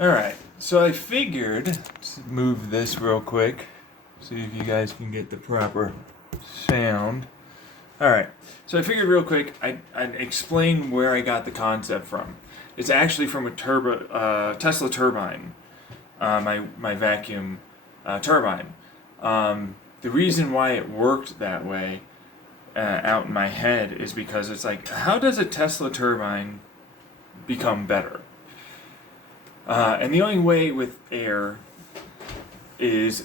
Alright, so I figured, let's move this real quick, see if you guys can get the proper sound. Alright, so I figured real quick I'd explain where I got the concept from. It's actually from a Tesla turbine, my vacuum turbine. The reason why it worked that way out in my head is because it's like, how does a Tesla turbine become better? And the only way with air is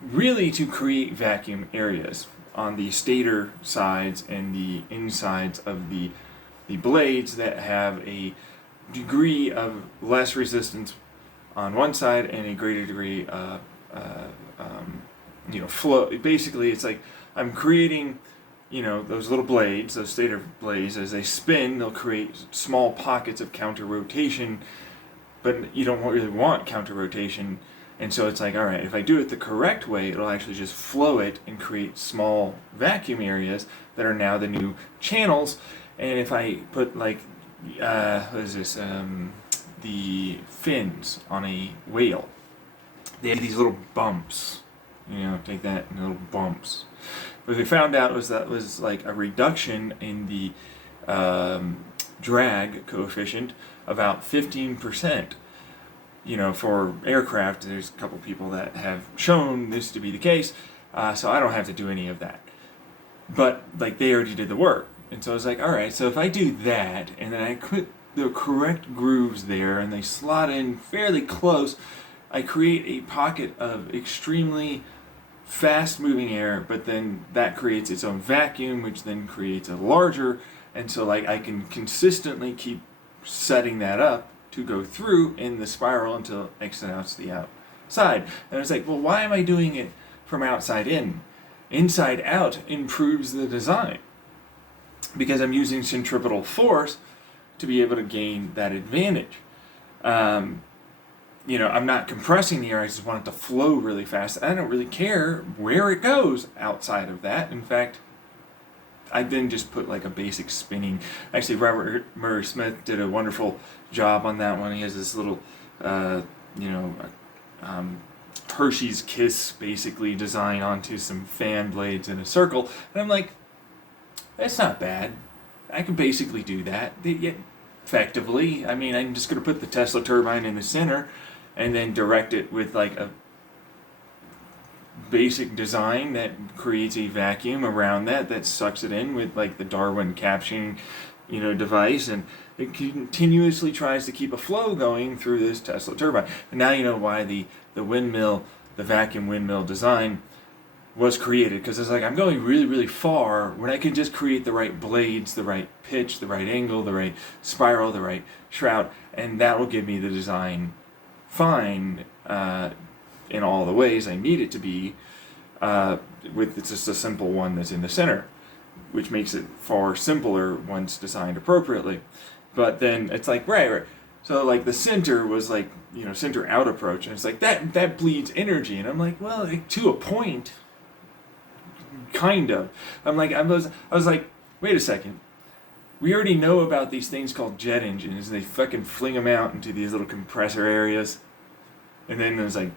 really to create vacuum areas on the stator sides and the insides of the blades that have a degree of less resistance on one side and a greater degree of flow. Basically, it's like I'm creating, those little blades, those stator blades, as they spin, they'll create small pockets of counter rotation, but you don't really want counter rotation. And so it's like, all right, if I do it the correct way, it'll actually just flow it and create small vacuum areas that are now the new channels. And if I put like, what is this, the fins on a whale, they have these little bumps, take that, and little bumps. What we found out was that was like a reduction in the drag coefficient about 15%. For aircraft, there's a couple people that have shown this to be the case, so I don't have to do any of that. But like they already did the work, and so I was like, all right, so if I do that, and then I put the correct grooves there, and they slot in fairly close, I create a pocket of extremely fast-moving air, but then that creates its own vacuum, which then creates a larger, and so like I can consistently keep setting that up to go through in the spiral until it exits the outside. And I was like, well, why am I doing it from outside in? Inside out improves the design because I'm using centripetal force to be able to gain that advantage. I'm not compressing the air, I just want it to flow really fast. I don't really care where it goes outside of that. In fact, I then just put like a basic spinning. Actually, Robert Murray Smith did a wonderful job on that one. He has this little, Hershey's Kiss basically design onto some fan blades in a circle. And I'm like, that's not bad. I can basically do that. Effectively. I mean, I'm just going to put the Tesla turbine in the center and then direct it with like a basic design that creates a vacuum around that sucks it in with like the Darwin capturing device, and it continuously tries to keep a flow going through this Tesla turbine. And now you know why the windmill, the vacuum windmill design was created, because it's like I'm going really, really far when I can just create the right blades, the right pitch, the right angle, the right spiral, the right shroud, and that will give me the design fine in all the ways I need it to be, with it's just a simple one that's in the center, which makes it far simpler once designed appropriately. But then it's like, right. So like the center was like, center out approach, and it's like that bleeds energy, and I'm like, well, like, to a point, kind of. I was like, wait a second. We already know about these things called jet engines. They fucking fling them out into these little compressor areas, and then there's like,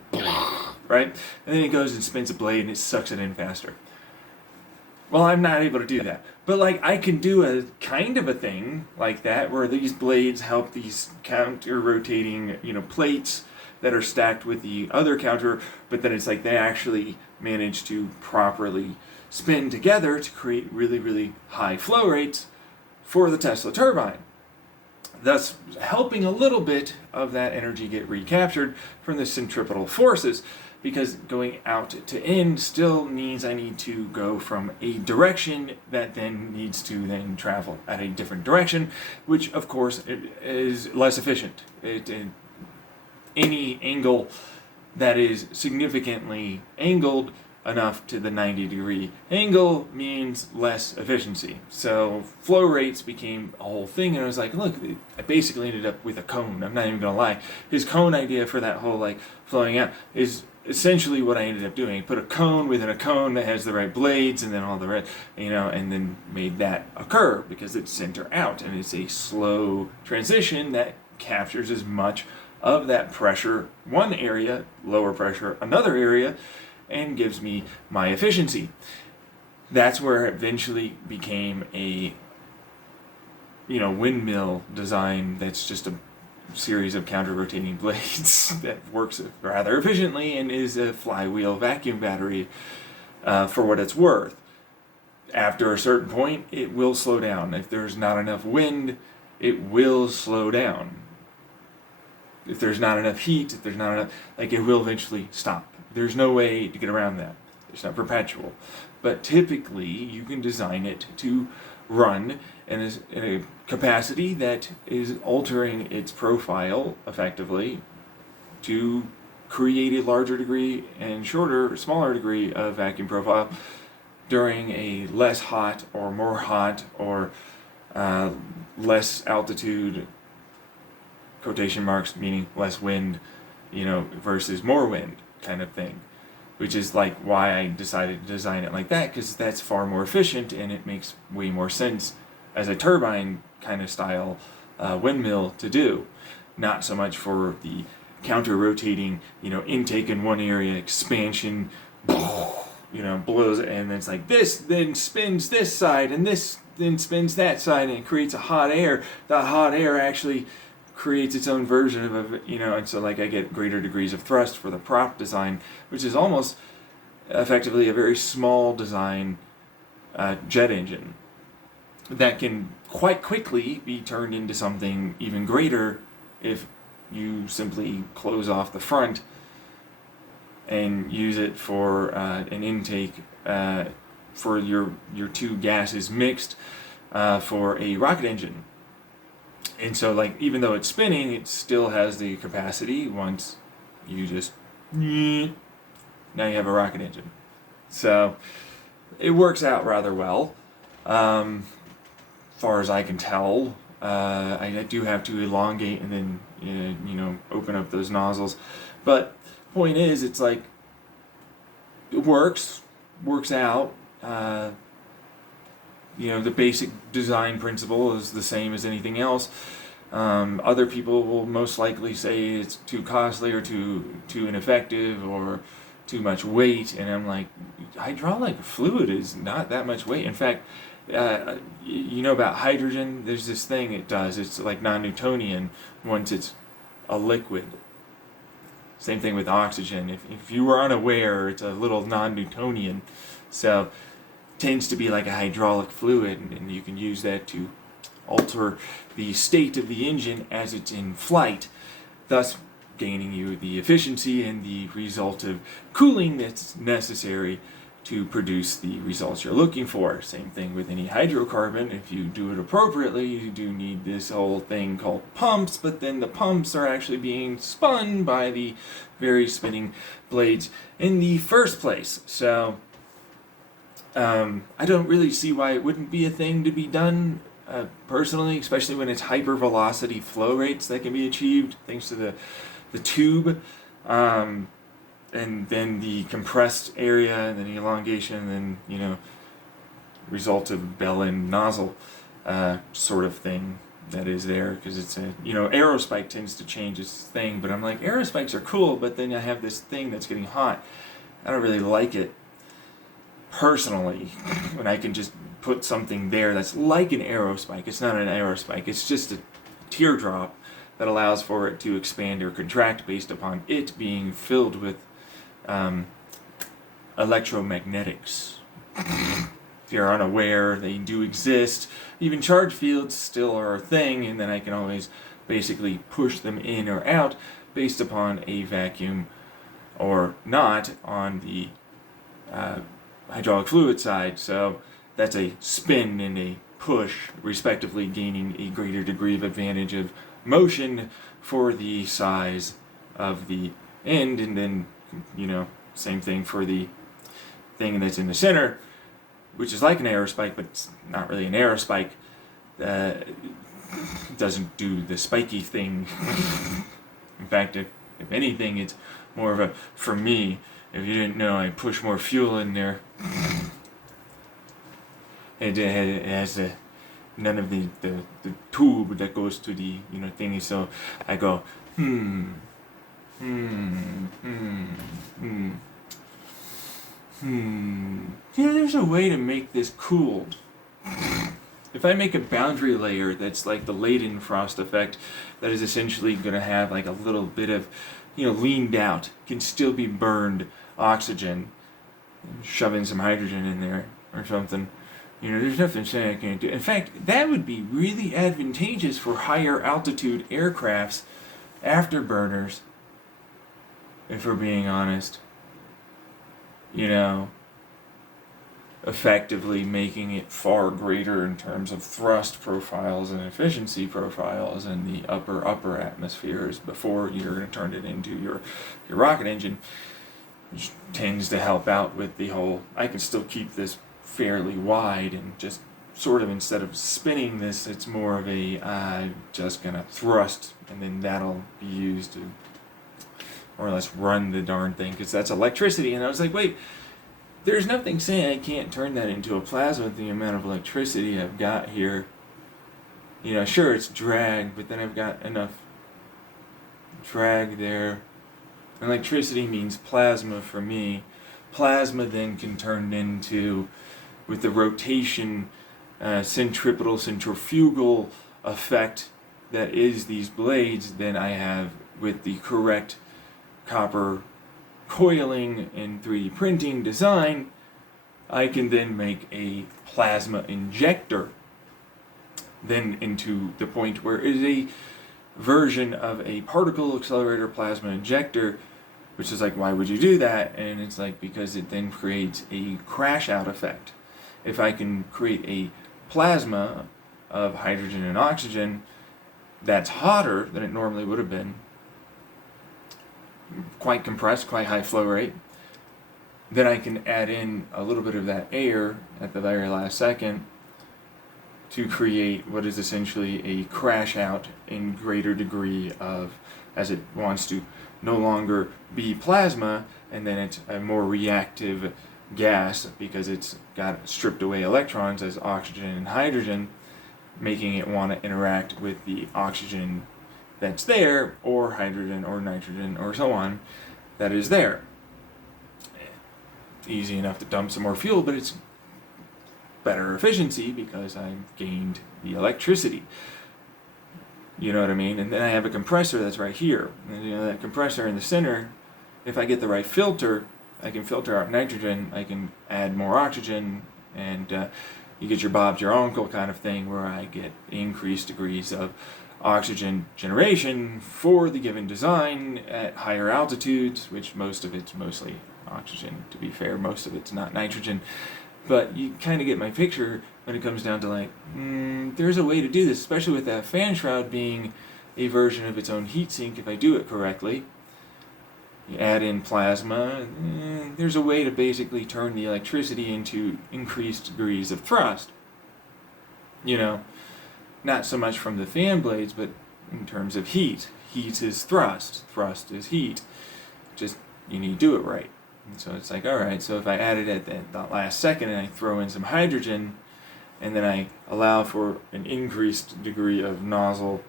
right? And then it goes and spins a blade and it sucks it in faster. Well, I'm not able to do that. But like I can do a kind of a thing like that where these blades help these counter rotating, plates that are stacked with the other counter, but then it's like they actually manage to properly spin together to create really, really high flow rates for the Tesla turbine, thus helping a little bit of that energy get recaptured from the centripetal forces, because going out to in still means I need to go from a direction that then needs to then travel at a different direction, which of course is less efficient. Any angle that is significantly angled enough to the 90-degree angle means less efficiency. So flow rates became a whole thing, and I was like, look, I basically ended up with a cone. I'm not even gonna lie. His cone idea for that whole like flowing out is essentially what I ended up doing. Put a cone within a cone that has the right blades, and then all the right, and then made that occur because it's center out, and it's a slow transition that captures as much of that pressure, one area, lower pressure, another area, and gives me my efficiency. That's where it eventually became a windmill design that's just a series of counter-rotating blades that works rather efficiently and is a flywheel vacuum battery for what it's worth. After a certain point, it will slow down. If there's not enough wind, it will slow down. If there's not enough heat, if there's not enough, it will eventually stop. There's no way to get around that. It's not perpetual. But typically, you can design it to run in a capacity that is altering its profile effectively to create a larger degree and smaller degree of vacuum profile during a less hot or more hot or less altitude, quotation marks, meaning less wind, versus more wind kind of thing. Which is why I decided to design it like that, because that's far more efficient and it makes way more sense as a turbine kind of style windmill to do. Not so much for the counter-rotating, intake in one area, expansion, blows, and then it's this then spins this side, and this then spins that side, and it creates a hot air. The hot air actually creates its own version of and so I get greater degrees of thrust for the prop design, which is almost effectively a very small design jet engine that can quite quickly be turned into something even greater if you simply close off the front and use it for an intake for your two gases mixed for a rocket engine. And so, even though it's spinning, it still has the capacity once you just... Now you have a rocket engine. So, it works out rather well. Far as I can tell, I do have to elongate and then, open up those nozzles. But, point is, it's it works out. The basic design principle is the same as anything else. Other people will most likely say it's too costly or too ineffective or too much weight, and I'm hydraulic fluid is not that much weight. In fact, about hydrogen, there's this thing it does. It's non-Newtonian once it's a liquid. Same thing with oxygen. If you were unaware, it's a little non-Newtonian. So tends to be like a hydraulic fluid, and you can use that to alter the state of the engine as it's in flight, thus gaining you the efficiency and the result of cooling that's necessary to produce the results you're looking for. Same thing with any hydrocarbon. If you do it appropriately, you do need this whole thing called pumps, but then the pumps are actually being spun by the very spinning blades in the first place. So I don't really see why it wouldn't be a thing to be done, personally, especially when it's hypervelocity flow rates that can be achieved thanks to the tube, and then the compressed area, and then the elongation, and then, result of bell-end nozzle sort of thing that is there, because it's aerospike tends to change its thing, but I'm aerospikes are cool, but then I have this thing that's getting hot. I don't really like it. Personally, when I can just put something there that's like an aerospike. It's not an aerospike, it's just a teardrop that allows for it to expand or contract based upon it being filled with electromagnetics. If you're unaware, they do exist. Even charge fields still are a thing, and then I can always basically push them in or out based upon a vacuum or not on the hydraulic fluid side. So that's a spin and a push, respectively, gaining a greater degree of advantage of motion for the size of the end, and then same thing for the thing that's in the center, which is like an aerospike, but it's not really an aerospike. Doesn't do the spiky thing. In fact, if anything, it's more of a, for me, if you didn't know, I push more fuel in there. It has none of the tube that goes to the, you know, thingy. So I go, hmm, you know, there's a way to make this cooled. If I make a boundary layer that's like the latent frost effect, that is essentially going to have like a little bit of, you know, leaned out, can still be burned oxygen, shoving some hydrogen in there or something. You know, there's nothing saying I can't do it. In fact, that would be really advantageous for higher altitude aircrafts, afterburners, if we're being honest. You know, effectively making it far greater in terms of thrust profiles and efficiency profiles in the upper atmospheres before you're going to turn it into your rocket engine, which tends to help out with the whole, I can still keep this fairly wide and just sort of, instead of spinning this, it's more of a, just going to thrust, and then that'll be used to more or less run the darn thing, because that's electricity. And I was like, wait, there's nothing saying I can't turn that into a plasma with the amount of electricity I've got here. You know, sure, it's drag, but then I've got enough drag there. Electricity means plasma for me. Plasma then can turn into, with the rotation, centripetal, centrifugal effect that is these blades, then I have, with the correct copper coiling and 3D printing design, I can then make a plasma injector, then into the point where it is a version of a particle accelerator plasma injector, which is like, why would you do that? And it's like, because it then creates a crash out effect. If I can create a plasma of hydrogen and oxygen that's hotter than it normally would have been, quite compressed, quite high flow rate, then I can add in a little bit of that air at the very last second to create what is essentially a crash out in greater degree of, as it wants to no longer be plasma, and then it's a more reactive gas because it's got stripped away electrons as oxygen and hydrogen, making it want to interact with the oxygen that's there, or hydrogen or nitrogen or so on that is there. It's easy enough to dump some more fuel, but it's better efficiency because I've gained the electricity. You know what I mean? And then I have a compressor that's right here. And you know, that compressor in the center, if I get the right filter, I can filter out nitrogen, I can add more oxygen, and you get your Bob's your uncle kind of thing, where I get increased degrees of oxygen generation for the given design at higher altitudes, which most of it's mostly oxygen, to be fair. Most of it's not nitrogen. But you kind of get my picture when it comes down to like, there's a way to do this, especially with that fan shroud being a version of its own heatsink if I do it correctly. You add in plasma, there's a way to basically turn the electricity into increased degrees of thrust. You know, not so much from the fan blades, but in terms of heat. Heat is thrust, thrust is heat. Just, you need to do it right. And so it's like, alright, so if I add it at that last second and I throw in some hydrogen, and then I allow for an increased degree of bell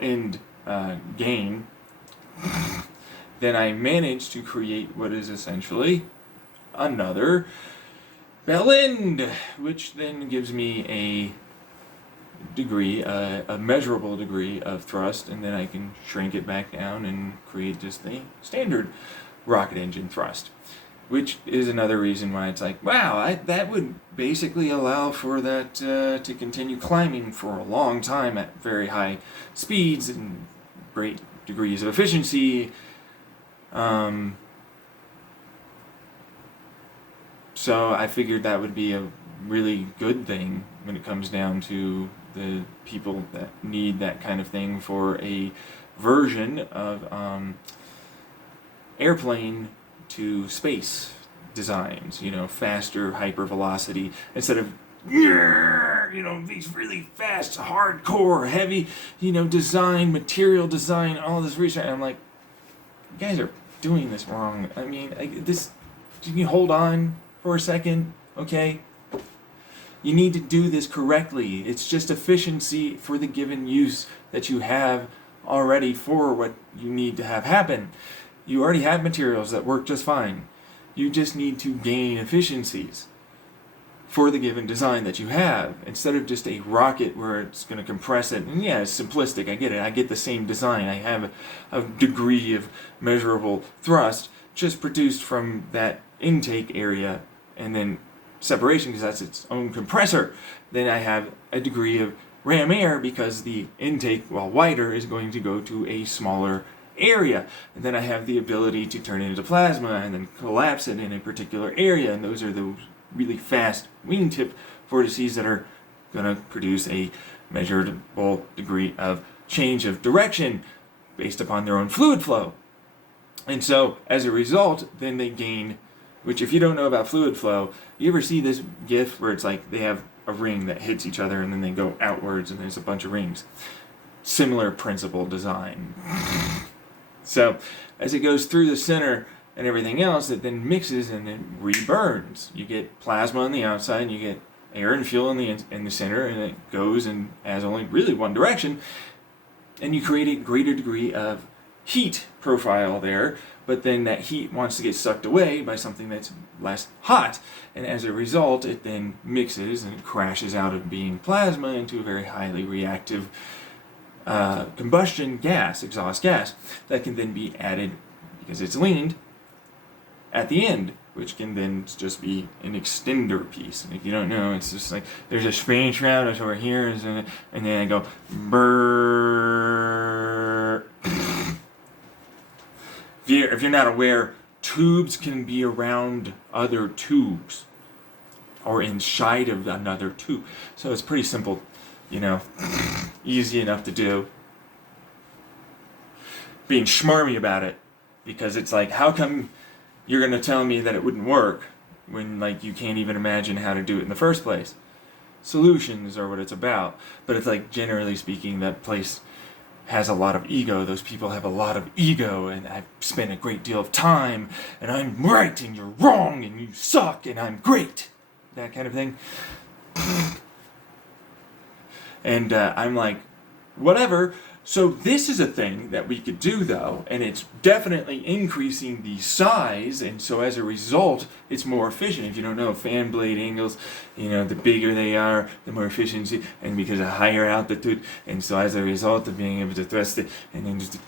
end gain, then I manage to create what is essentially another bell end, which then gives me a degree, a measurable degree of thrust, and then I can shrink it back down and create just the standard rocket engine thrust, which is another reason why it's like, wow, that would basically allow for that to continue climbing for a long time at very high speeds and great degrees of efficiency. So I figured that would be a really good thing when it comes down to the people that need that kind of thing for a version of airplane to space designs, you know, faster hypervelocity instead of, you know, these really fast, hardcore, heavy, you know, design, material design, all this research. And I'm like, you guys are doing this wrong. I mean, can you hold on for a second, okay? You need to do this correctly. It's just efficiency for the given use that you have already for what you need to have happen. You already have materials that work just fine. You just need to gain efficiencies for the given design that you have, instead of just a rocket where it's going to compress it. And yeah, it's simplistic, I get it. I get the same design. I have a degree of measurable thrust just produced from that intake area, and then separation because that's its own compressor. Then I have a degree of ram air because the intake, while wider, is going to go to a smaller area. And then I have the ability to turn it into plasma and then collapse it in a particular area. And those are those really fast wingtip vortices that are going to produce a measurable degree of change of direction based upon their own fluid flow. And so, as a result, then they gain, which if you don't know about fluid flow, you ever see this GIF where it's like they have a ring that hits each other and then they go outwards and there's a bunch of rings? Similar principle design. So, as it goes through the center and everything else, it then mixes and then reburns. You get plasma on the outside and you get air and fuel in the center, and it goes and has only really one direction, and you create a greater degree of heat profile there, but then that heat wants to get sucked away by something that's less hot, and as a result it then mixes and crashes out of being plasma into a very highly reactive combustion gas, exhaust gas, that can then be added, because it's leaned, at the end, which can then just be an extender piece. And if you don't know, it's just like there's a spray shroud that's over here, and then I go brrrr. If you're not aware, tubes can be around other tubes or inside of another tube. So it's pretty simple, easy enough to do. Being schmarmy about it, because it's like, how come you're going to tell me that it wouldn't work when you can't even imagine how to do it in the first place? Solutions are what it's about. But it's like, generally speaking, that place has a lot of ego. Those people have a lot of ego, and I've spent a great deal of time, and I'm right and you're wrong and you suck and I'm great. That kind of thing. And I'm like, whatever. So this is a thing that we could do, though, and it's definitely increasing the size, and so as a result, it's more efficient. If you don't know, fan blade angles, the bigger they are, the more efficiency, and because of higher altitude, and so as a result of being able to thrust it, and then just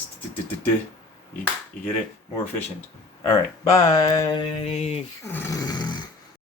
you get it, more efficient. All right, bye.